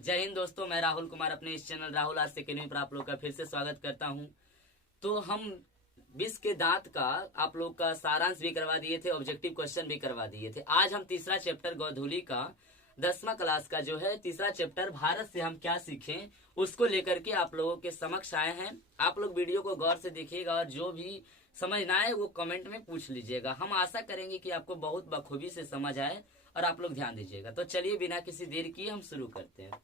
जय हिंद दोस्तों, मैं राहुल कुमार अपने इस चैनल राहुल आज सेकेंडवी पर आप लोग का फिर से स्वागत करता हूं। तो हम विष के दांत का आप लोग का सारांश भी करवा दिए थे, ऑब्जेक्टिव क्वेश्चन भी करवा दिए थे। आज हम तीसरा चैप्टर गोधूली का 10वां क्लास का जो है तीसरा चैप्टर भारत से हम क्या सीखें उसको लेकर के आप लोगों के समक्ष आए हैं। आप लोग वीडियो को गौर से देखिएगा और जो भी समझ ना आए वो कमेंट में पूछ लीजिएगा। हम आशा करेंगे कि आपको बहुत बखूबी से समझ आए और आप लोग ध्यान दीजिएगा। तो चलिए बिना किसी देर किए हम शुरू करते हैं।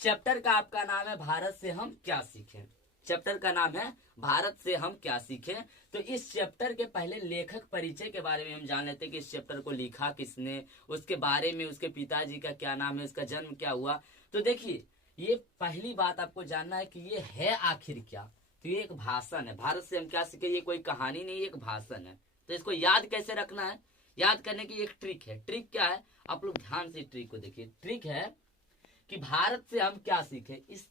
चैप्टर का आपका नाम है भारत से हम क्या सीखें। चैप्टर का नाम है भारत से हम क्या सीखें। तो इस चैप्टर के पहले लेखक परिचय के बारे में हम जान लेते हैं कि इस चैप्टर को लिखा किसने, उसके बारे में, उसके पिताजी का क्या नाम है, उसका जन्म क्या हुआ। तो देखिए, ये पहली बात आपको जानना है कि ये है आखिर क्या। तो ये एक भाषण है। भारत से हम क्या सीखे, ये कोई कहानी नहीं, एक भाषण है। तो इसको याद कैसे रखना है, याद करने की एक ट्रिक है। ट्रिक क्या है, आप लोग ध्यान से ट्रिक को देखिए। ट्रिक है कि भारत से हम क्या सीखें। इस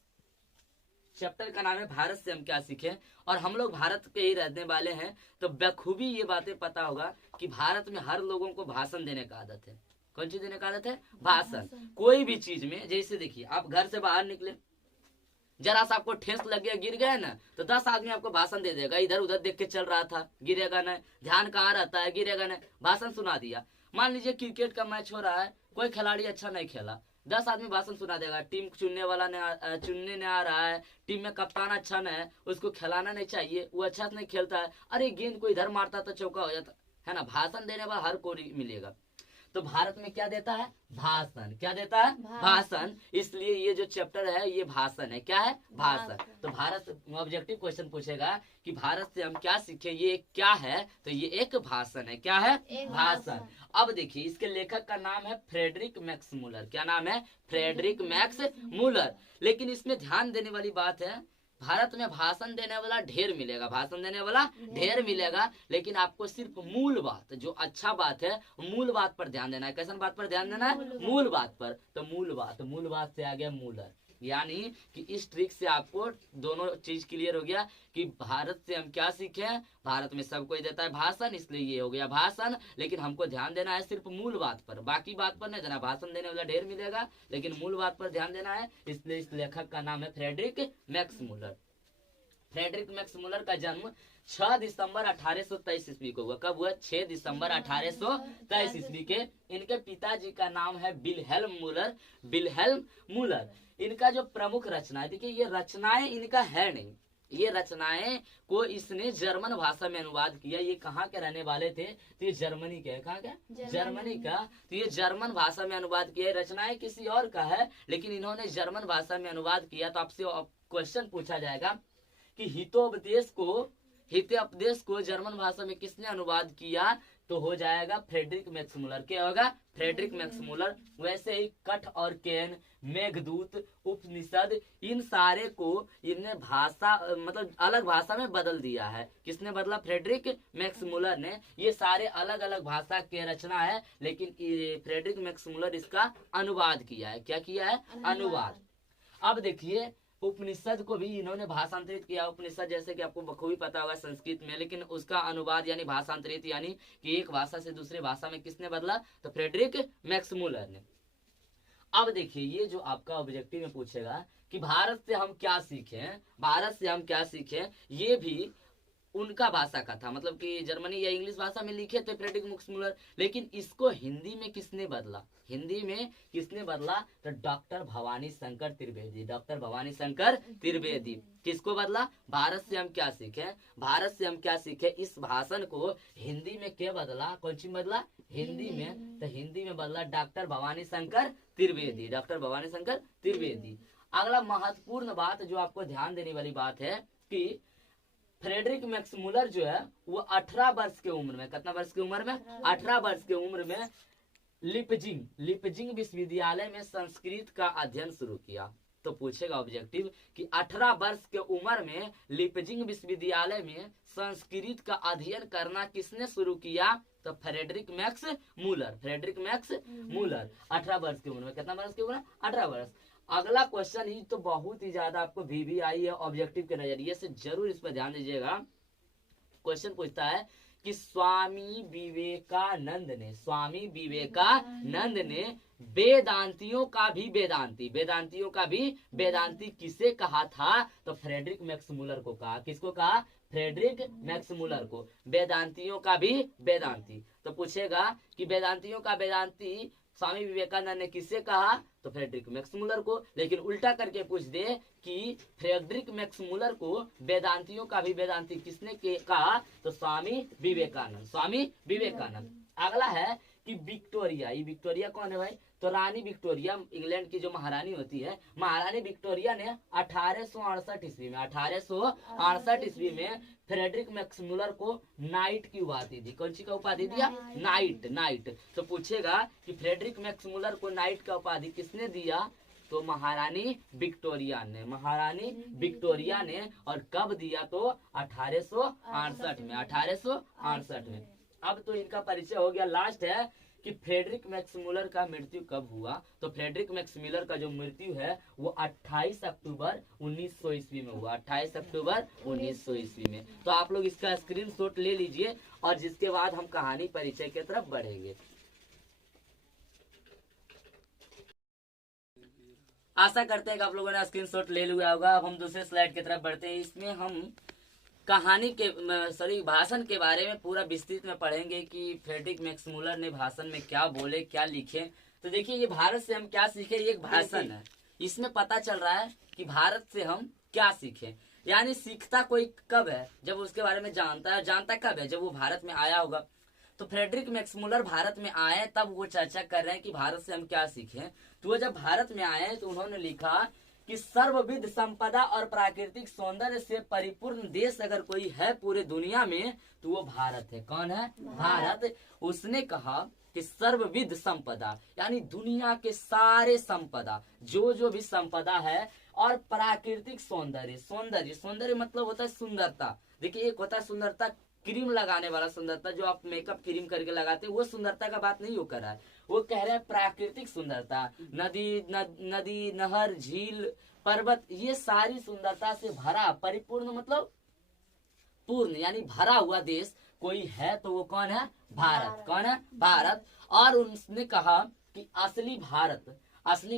चैप्टर का नाम है भारत से हम क्या सीखें और हम लोग भारत के ही रहने वाले हैं, तो बखूबी ये बातें पता होगा कि भारत में हर लोगों को भाषण देने का आदत है। कौन चीज देने का आदत है? भाषण। कोई भी चीज में, जैसे देखिए आप घर से बाहर निकले, जरा सा आपको ठेस लग गया, गिर गया ना, तो 10 आदमी आपको भाषण दे देगा। इधर उधर देख के चल रहा था, गिरेगा ना, ध्यान कहाँ रहता है, गिरेगा ना, भाषण सुना दिया। मान लीजिए क्रिकेट का मैच हो रहा है, कोई खिलाड़ी अच्छा नहीं खेला, 10 आदमी भाषण सुना देगा। टीम चुनने वाला चुनने नहीं आ रहा है, टीम में कप्तान अच्छा नहीं है, उसको खिलाना नहीं चाहिए, वो अच्छा नहीं खेलता है, अरे गेंद को इधर मारता तो चौका हो जाता है ना। भाषण देने वाला हर कोई मिलेगा। तो भारत में क्या देता है? भाषण। क्या देता है? भाषण। इसलिए ये जो चैप्टर है ये भाषण है। क्या है? भाषण। तो भारत ऑब्जेक्टिव क्वेश्चन पूछेगा कि भारत से हम क्या सीखे, ये क्या है? तो ये एक भाषण है। क्या है? भाषण। अब देखिए, इसके लेखक का नाम है फ्रेडरिक मैक्स मूलर। क्या नाम है? Friedrich Max Muller. लेकिन इसमें ध्यान देने वाली बात है, भारत में भाषण देने वाला ढेर मिलेगा, भाषण देने वाला ढेर मिलेगा, लेकिन आपको सिर्फ मूल बात, जो अच्छा बात है मूल बात पर ध्यान देना है। कैसन बात पर ध्यान देना है? मूल बात पर। तो मूल बात से आ गया मूलर। यानी कि इस ट्रिक से आपको दोनों चीज क्लियर हो गया कि भारत से हम क्या सीखे। भारत में सब कोई देता है भाषण, इसलिए ये हो गया भाषण। लेकिन हमको ध्यान देना है सिर्फ मूल बात पर, बाकी बात पर नहीं देना। भाषण देने वाला ढेर मिलेगा, लेकिन मूल बात पर ध्यान देना है। इसलिए इस लेखक का नाम है Friedrich Max Muller. Friedrich Max Muller का जन्म 6 दिसंबर 1823 ईस्वी को हुआ। कब हुआ? 6 दिसंबर 1823 ईस्वी के। इनके पिताजी का नाम है विल्हेल्म मूलर। Wilhelm Müller. इनका जो प्रमुख रचना है, देखिए ये रचनाएं इनका है नहीं, ये रचनाएं को इसने जर्मन भाषा में अनुवाद किया। ये कहाँ के रहने वाले थे? तो ये जर्मनी के। कहाँ का? जर्मनी का। तो ये जर्मन भाषा में अनुवाद किया। रचनाएं किसी और का है, लेकिन इन्होंने जर्मन भाषा में अनुवाद किया। तो आपसे क्वेश्चन पूछा जाएगा कि हितोपदेश को जर्मन भाषा में किसने अनुवाद किया? तो हो जाएगा फ्रेडरिक मैक्स मूलर। क्या होगा? Friedrich Max Muller. वैसे ही कठ और केन, मेघदूत, उपनिषद, इन सारे को इनने भाषा मतलब अलग भाषा में बदल दिया है। किसने बदला? फ्रेडरिक मैक्स मूलर ने। ये सारे अलग अलग भाषा के रचना है, लेकिन फ्रेडरिक मैक्स मूलर इसका अनुवाद किया है। क्या किया है? अनुवाद। अब देखिए, उपनिषद को भी इन्होंने भाषांतरित किया। उपनिषद जैसे कि आपको बखूबी पता होगा संस्कृत में, लेकिन उसका अनुवाद यानी भाषांतरित, यानी कि एक भाषा से दूसरे भाषा में किसने बदला? तो फ्रेडरिक मैक्स मूलर ने। अब देखिए, ये जो आपका ऑब्जेक्टिव में पूछेगा कि भारत से हम क्या सीखें, भारत से हम क्या सीखें, ये भी उनका भाषा का था, मतलब कि जर्मनी या इंग्लिश भाषा में लिखे थे फ्रेडरिक मैक्स मूलर। लेकिन इसको हिंदी में किसने बदला? हिंदी में किसने बदला? तो डॉक्टर भवानी शंकर त्रिवेदी। डॉक्टर भवानी शंकर त्रिवेदी। किसको बदला? भारत से हम क्या सीखे, भारत से हम क्या सीखे, इस भाषण को हिंदी में क्या बदला? कौन सी बदला? हिंदी में। तो हिंदी में बदला डॉक्टर भवानी शंकर त्रिवेदी। डॉक्टर भवानी शंकर त्रिवेदी। अगला महत्वपूर्ण बात जो आपको ध्यान देने वाली बात है कि फ्रेडरिक मैक्स मूलर जो है वो 18 वर्ष के उम्र में, कितना वर्ष की उम्र में? 18 वर्ष की उम्र में लिपजिंग विश्वविद्यालय में संस्कृत का अध्ययन शुरू किया। तो पूछेगा ऑब्जेक्टिव कि 18 वर्ष के उम्र में लिपजिंग विश्वविद्यालय में संस्कृत का अध्ययन करना किसने शुरू किया? तो Friedrich Max Muller. Friedrich Max Muller 18 वर्ष की उम्र में। कितना वर्ष की उम्र? 18 वर्ष। अगला क्वेश्चन ही तो बहुत ही ज्यादा आपको वीवीआई है, ऑब्जेक्टिव के नजरिए से जरूर इस पर ध्यान दीजिएगा। क्वेश्चन पूछता है कि स्वामी विवेकानंद ने वेदांतियों का भी वेदांती किसे कहा था? तो फ्रेडरिक मैक्समूलर को कहा। किसको कहा? फ्रेडरिक मैक्समूलर को। वेदांतियों का भी वेदांती। तो पूछेगा कि वेदांतियों का वेदांती स्वामी विवेकानंद ने किसे कहा? तो फ्रेडरिक मैक्समूलर को। लेकिन उल्टा करके पूछ दे कि फ्रेडरिक मैक्समूलर को वेदांतियों का भी वेदांती किसने कहा? तो स्वामी विवेकानंद। अगला है कि विक्टोरिया। ये विक्टोरिया कौन है भाई? तो रानी विक्टोरिया, इंग्लैंड की जो महारानी होती है, महारानी विक्टोरिया ने 1868 ईस्वी में फ्रेडरिक मैक्समूलर को नाइट की उपाधि दी। कौन सी का उपाधि दिया? नाइट। तो पूछेगा कि फ्रेडरिक मैक्समूलर को नाइट का उपाधि किसने दिया? तो महारानी विक्टोरिया ने। और कब दिया? तो 1868 में। अब तो इनका परिचय हो गया। लास्ट है कि फ्रेडरिक मैक्समूलर का मृत्यु कब हुआ? तो फ्रेडरिक मैक्समूलर का जो मृत्यु है वो 28 अक्टूबर 1900 ईस्वी में हुआ। 28 अक्टूबर 1900 ईस्वी में। तो आप लोग इसका स्क्रीनशॉट ले लीजिए और जिसके बाद हम कहानी परिचय की तरफ बढ़ेंगे। आशा करते हैं कि आप लोगों ने स्क्रीनशॉट ले लिया होगा। अब हम दूसरे स्लाइड की तरफ बढ़ते हैं। इसमें हम भाषण के बारे में पूरा विस्तृत में पढ़ेंगे कि फ्रेडरिक मैक्समूलर ने भाषण में क्या बोले, क्या लिखे। तो देखिए, ये भारत से हम क्या सीखे, ये एक भाषण है। इसमें पता चल रहा है कि भारत से हम क्या सीखे। यानी सीखता कोई कब है? जब उसके बारे में जानता है। जानता कब है? जब वो भारत में आया होगा। तो फ्रेडरिक मैक्समूलर भारत में आए तब वो चर्चा कर रहे हैं कि भारत से हम क्या सीखे। तो वो जब भारत में आए तो उन्होंने लिखा कि सर्वविध संपदा और प्राकृतिक सौंदर्य से परिपूर्ण देश अगर कोई है पूरे दुनिया में तो वो भारत है। कौन है? भारत। उसने कहा कि सर्वविध संपदा यानी दुनिया के सारे संपदा, जो भी संपदा है, और प्राकृतिक सौंदर्य मतलब होता है सुंदरता। देखिए, एक होता है सुंदरता क्रीम लगाने वाला सुंदरता, जो आप मेकअप क्रीम करके लगाते हैं, वो सुंदरता का बात नहीं हो कर रहा है। वो कह रहे हैं प्राकृतिक सुंदरता, नदी नहर झील पर्वत, ये सारी सुंदरता से भरा परिपूर्ण मतलब पूर्ण यानी भरा हुआ देश कोई है तो वो कौन है? भारत। कौन है? भारत। और उसने कहा कि असली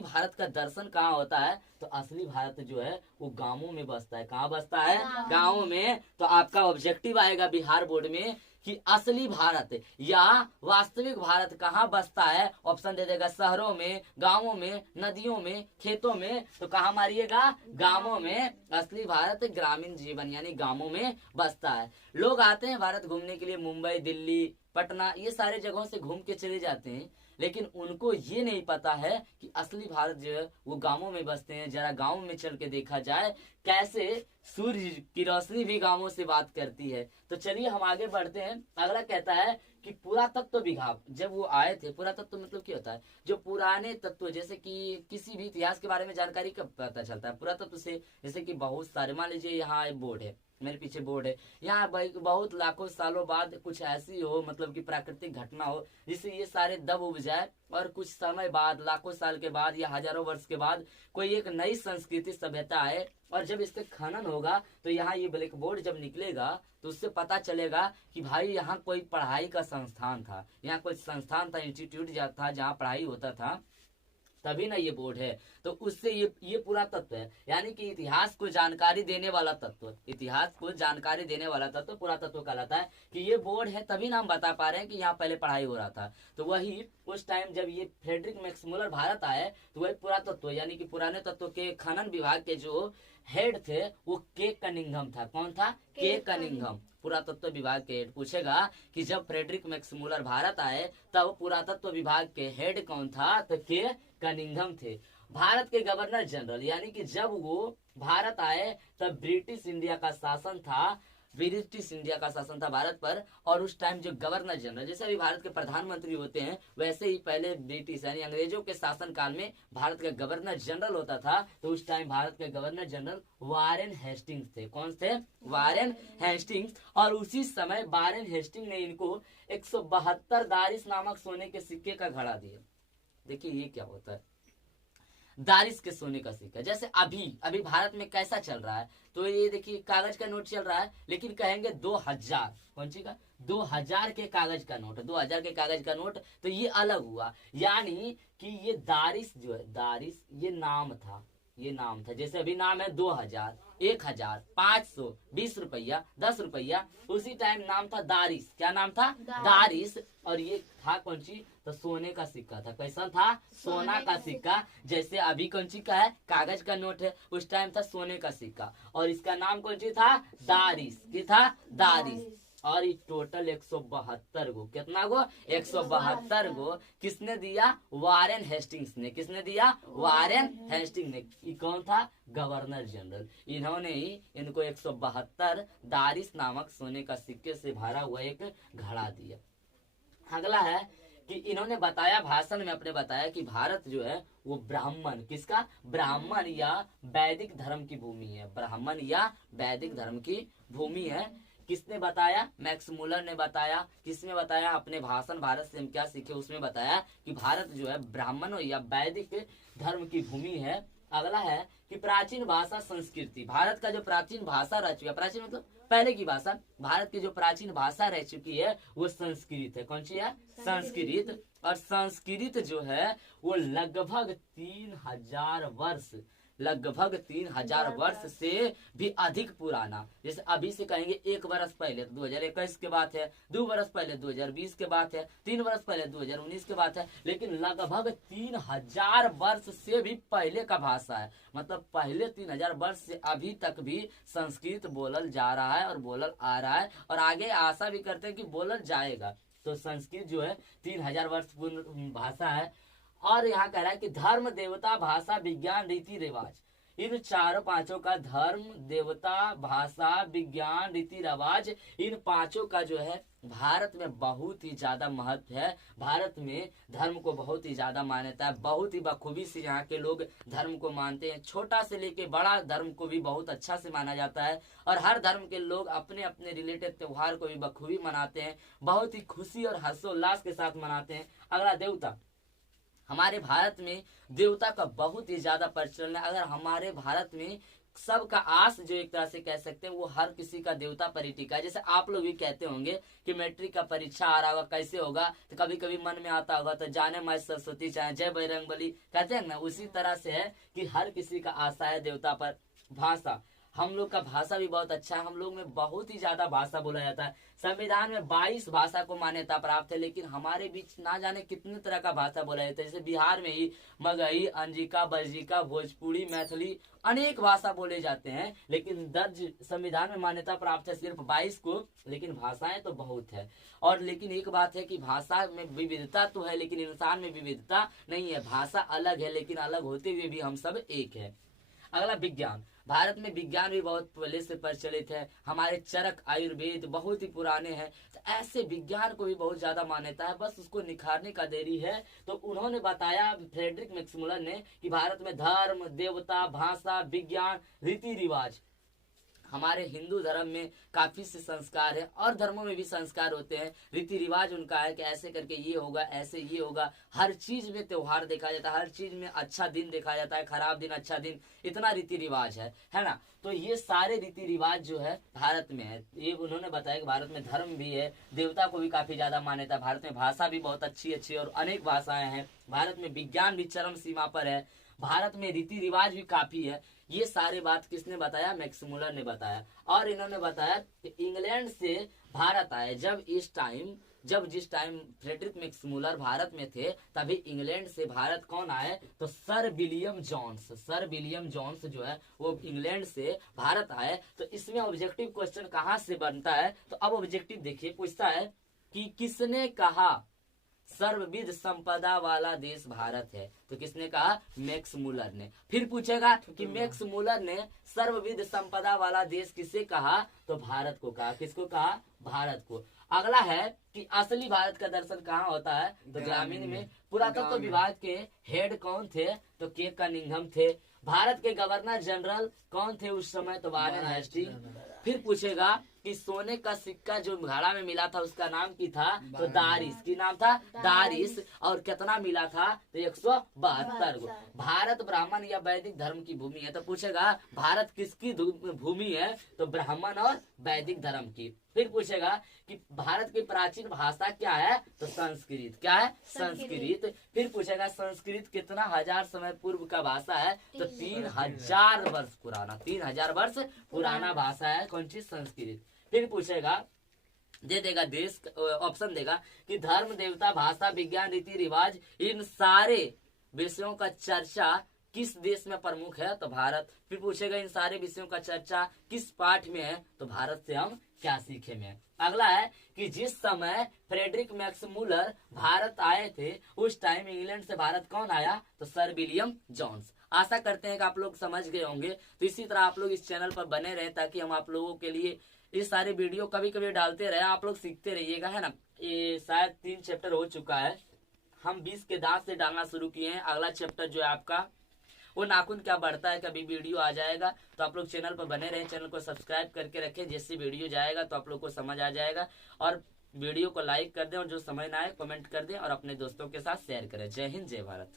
भारत का दर्शन कहाँ होता है? तो असली भारत जो है वो गांवों में बसता है। कहाँ बसता है? गांवों में। तो आपका ऑब्जेक्टिव आएगा बिहार बोर्ड में कि असली भारत या वास्तविक भारत कहाँ बसता है? ऑप्शन दे देगा शहरों में, गांवों में, नदियों में, खेतों में। तो कहाँ मारिएगा? गांवों में। असली भारत ग्रामीण जीवन यानी गांवों में बसता है। लोग आते हैं भारत घूमने के लिए, मुंबई, दिल्ली, पटना, ये सारे जगहों से घूम के चले जाते हैं, लेकिन उनको ये नहीं पता है कि असली भारत जो है वो गांवों में बसते हैं। जरा गांव में चल के देखा जाए कैसे सूर्य की रोशनी भी गांवों से बात करती है। तो चलिए हम आगे बढ़ते हैं। अगला कहता है कि पुरातत्व विभाग जब वो आए थे, पुरातत्व मतलब क्या होता है? जो पुराने तत्व, जैसे कि किसी भी इतिहास के बारे में जानकारी कब पता चलता है? पुरातत्व से। जैसे कि बहुत सारे, मान लीजिए यहाँ एक बोर्ड है, मेरे पीछे बोर्ड है, यहाँ बहुत लाखों सालों बाद कुछ ऐसी हो, मतलब कि प्राकृतिक घटना हो जिससे ये सारे दब उब जाए, और कुछ समय बाद, लाखों साल के बाद या हजारों वर्ष के बाद कोई एक नई संस्कृति सभ्यता आए, और जब इसके खनन होगा तो यहाँ ये ब्लैक बोर्ड जब निकलेगा तो उससे पता चलेगा कि भाई यहाँ कोई पढ़ाई का संस्थान था, यहाँ कोई संस्थान था, इंस्टीट्यूट था जहाँ पढ़ाई होता था, तभी ना ये बोर्ड है। तो उससे ये पूरा तत्व है, यानी कि इतिहास को जानकारी देने वाला तत्व, पुरातत्व कहलाता है। कि ये बोर्ड है तभी ना हम बता पा रहे हैं कि यहाँ पहले पढ़ाई हो रहा था। तो वही उस टाइम जब ये फ्रेडरिक मैक्समूलर भारत आए तो वही पुरातत्व यानी कि पुराने तत्व के खनन विभाग के जो हेड थे वो के कनिंघम था। कौन था? के कनिंघम, पुरातत्व विभाग के हेड। पूछेगा कि जब फ्रेडरिक मैक्समूलर भारत आए तब पुरातत्व विभाग के हेड कौन था? तो के कनिंघम थे। भारत के गवर्नर जनरल, यानी कि जब वो भारत आए तब ब्रिटिश इंडिया का शासन था भारत पर। और उस टाइम जो गवर्नर जनरल, जैसे अभी भारत के प्रधानमंत्री होते हैं, वैसे ही पहले ब्रिटिश यानी अंग्रेजों के शासन काल में भारत का गवर्नर जनरल होता था। तो उस टाइम भारत के गवर्नर जनरल वारेन हेस्टिंग्स थे। कौन थे? Warren Hastings. और उसी समय वारेन हेस्टिंग ने इनको 172 दारिस नामक सोने के सिक्के का घड़ा दिया। देखिए ये क्या होता है। दारिस के सोने का सिक्का। जैसे अभी अभी भारत में कैसा चल रहा है, तो ये देखिए कागज का नोट चल रहा है, लेकिन कहेंगे 2000, कौन सी का 2000 के कागज का नोट, 2000 के कागज का नोट, तो ये अलग हुआ। यानी कि ये दारिस जो है, दारिस ये नाम था, ये नाम था। जैसे अभी नाम है 2000, 1000, 500, 20 रुपया, 10 रुपया, उसी टाइम नाम था दारिस। क्या नाम था? दारिस। और ये था कौन सी? तो सोने का सिक्का था। कैसा था? सोना का सिक्का। जैसे अभी कौन सी का है? कागज का नोट है, उस टाइम था सोने का सिक्का, और इसका नाम कौन सी था? दारिस। क्या था? दारिस। और ये टोटल 172 गो, कितना गो? 172 गो किसने दिया? वारेन हेस्टिंग्स ने। किसने दिया? वारेन हेस्टिंग ने। ये कौन था? Governor general. इन्होंने ही इनको 172 दारिस नामक सोने का सिक्के से भरा हुआ एक घड़ा दिया। अगला है कि इन्होंने बताया, भाषण में अपने बताया कि भारत जो है वो ब्राह्मण, किसका? ब्राह्मण या वैदिक धर्म की भूमि है। ब्राह्मण या वैदिक धर्म की भूमि है। किसने बताया? मैक्स मुलर ने बताया। किसने बताया? अपने भाषण भारत से हम क्या सीखे उसमें बताया कि भारत जो है ब्राह्मण या वैदिक धर्म की भूमि है। अगला है कि प्राचीन भाषा संस्कृति, भारत का जो प्राचीन भाषा रह चुकी है, प्राचीन मतलब पहले की भाषा, भारत की जो प्राचीन भाषा रह चुकी है वो संस्कृत है। कौन सी है? संस्कृत। और संस्कृत जो है वो लगभग 3000 वर्ष, लगभग 3000 वर्ष से भी अधिक पुराना। जैसे अभी से कहेंगे 1 वर्ष पहले 2021 के बात है, 2 वर्ष पहले 2020 के बात है, 3 वर्ष पहले 2019 के बात है, लेकिन लगभग 3000 वर्ष से भी पहले का भाषा है। मतलब पहले 3000 वर्ष से अभी तक भी संस्कृत बोलल जा रहा है और बोलल आ रहा है, और आगे आशा भी करते हैं कि बोलल जाएगा। तो संस्कृत जो है 3000 वर्ष पूर्ण भाषा है। और यहाँ कह रहा है कि धर्म, देवता, भाषा, विज्ञान, रीति रिवाज, इन चारों पांचों का, धर्म, देवता, भाषा, विज्ञान, रीति रिवाज, इन पांचों का जो है भारत में बहुत ही ज्यादा महत्व है। भारत में धर्म को बहुत ही ज्यादा मान्यता है, बहुत ही बखूबी से यहाँ के लोग धर्म को मानते हैं। छोटा से लेके बड़ा धर्म को भी बहुत अच्छा से माना जाता है, और हर धर्म के लोग अपने अपने रिलेटेड त्योहार को भी बखूबी मनाते हैं, बहुत ही खुशी और हर्षोल्लास के साथ मनाते हैं। अगला देवता, हमारे भारत में देवता का बहुत ही ज्यादा प्रचलन है। अगर हमारे भारत में सबका आस जो एक तरह से कह सकते हैं वो हर किसी का देवता पर ही टिका है। जैसे आप लोग भी कहते होंगे कि मैट्रिक का परीक्षा आ रहा होगा, कैसे होगा, तो कभी कभी मन में आता होगा तो जाने माय सरस्वती चाहे जय बजरंगबली कहते हैं ना, उसी तरह से है कि हर किसी का आशा है देवता पर। भाषा, हम लोग का भाषा भी बहुत अच्छा है, हम लोग में बहुत ही ज्यादा भाषा बोला जाता है। संविधान में 22 भाषा को मान्यता प्राप्त है, लेकिन हमारे बीच ना जाने कितने तरह का भाषा बोला जाता है। जैसे बिहार में ही मगही, अंजिका, बज्जिका, भोजपुरी, मैथिली, अनेक भाषा बोले जाते हैं, लेकिन दर्ज संविधान में मान्यता प्राप्त है सिर्फ 22 को, लेकिन भाषाएं तो बहुत है। और लेकिन एक बात है कि भाषा में विविधता तो है, लेकिन इंसान में विविधता नहीं है। भाषा अलग है, लेकिन अलग होते हुए भी हम सब एक है। अगला विज्ञान, भारत में विज्ञान भी बहुत पहले से प्रचलित है। हमारे चरक, आयुर्वेद बहुत ही पुराने हैं, तो ऐसे विज्ञान को भी बहुत ज्यादा मान्यता है, बस उसको निखारने का देरी है। तो उन्होंने बताया, फ्रेडरिक मैक्समुलर ने, कि भारत में धर्म, देवता, भाषा, विज्ञान, रीति रिवाज, हमारे हिंदू धर्म में काफी से संस्कार है, और धर्मों में भी संस्कार होते हैं। रीति रिवाज उनका है कि ऐसे करके ये होगा, ऐसे ये होगा। हर चीज में त्योहार देखा जाता है, हर चीज में अच्छा दिन देखा जाता है, खराब दिन, अच्छा दिन, इतना रीति रिवाज है ना। तो ये सारे रीति रिवाज जो है भारत में है। ये उन्होंने बताया कि भारत में धर्म भी है, देवता को भी काफी ज्यादा मान्यता है। भारत में भाषा भी बहुत अच्छी अच्छी और अनेक भाषाएं हैं। भारत में विज्ञान भी चरम सीमा पर है। भारत में रीति रिवाज भी काफी है। ये सारे बात किसने बताया? मैक्समुलर ने बताया। और इन्होंने बताया कि इंग्लैंड से भारत आए, जब जिस टाइम फ्रेडरिक मैक्समुलर भारत में थे, तभी इंग्लैंड से भारत कौन आए? तो सर विलियम जॉन्स जो है वो इंग्लैंड से भारत आए। तो इसमें ऑब्जेक्टिव क्वेश्चन कहाँ से बनता है? तो अब ऑब्जेक्टिव देखिए, पूछता है कि किसने कहा सर्वविध संपदा वाला देश भारत है? तो किसने कहा? मैक्समुलर ने। फिर पूछेगा कि मैक्समुलर ने सर्वविध संपदा वाला देश किसे कहा? तो भारत को कहा। किसको कहा? भारत को। अगला है कि असली भारत का दर्शन कहाँ होता है? तो ग्रामीण में। पुरातत्व विभाग के हेड कौन थे? तो के कनिंघम थे। भारत के गवर्नर जनरल कौन थे उस समय? तो वारेन हेस्टिंग। फिर पूछेगा कि सोने का सिक्का जो घड़ा में मिला था उसका नाम की था, तो दारिस। की नाम था? दारिस। और कितना मिला था? तो 172 गो। भारत ब्राह्मण या वैदिक धर्म की भूमि है, तो पूछेगा भारत किसकी भूमि है? तो ब्राह्मण और वैदिक धर्म की। फिर पूछेगा कि भारत की प्राचीन भाषा क्या है? तो संस्कृत। क्या है? संस्कृत। फिर पूछेगा संस्कृत कितना हजार समय पूर्व का भाषा है? तो 3000 वर्ष पुराना। 3000 वर्ष पुराना भाषा है कौन सी? संस्कृत। फिर पूछेगा, दे देगा देश, ऑप्शन देगा कि धर्म, देवता, भाषा, विज्ञान, रीति रिवाज, इन सारे विषयों का चर्चा किस देश में प्रमुख है? तो भारत। फिर पूछेगा इन सारे विषयों का चर्चा किस पाठ में है? तो भारत से हम क्या सीखे में। अगला है कि जिस समय फ्रेडरिक मैक्स मुलर भारत आए थे उस टाइम इंग्लैंड से भारत कौन आया? तो सर विलियम जोन्स। आशा करते हैं कि आप लोग समझ गए होंगे। तो इसी तरह आप लोग इस चैनल पर बने रहे ताकि हम आप लोगों के लिए ये सारे वीडियो कभी कभी डालते रहे, आप लोग सीखते रहिएगा, है ना। ये शायद 3 चैप्टर हो चुका है, हम 20 के दांत से डालना शुरू किए हैं। अगला चैप्टर जो है आपका वो नाखून क्या बढ़ता है, कभी वीडियो आ जाएगा। तो आप लोग चैनल पर बने रहें, चैनल को सब्सक्राइब करके रखें, जैसे वीडियो जाएगा तो आप लोग को समझ आ जाएगा। और वीडियो को लाइक कर दें और जो समझ ना आए कमेंट कर दें और अपने दोस्तों के साथ शेयर करें। जय हिंद, जय भारत।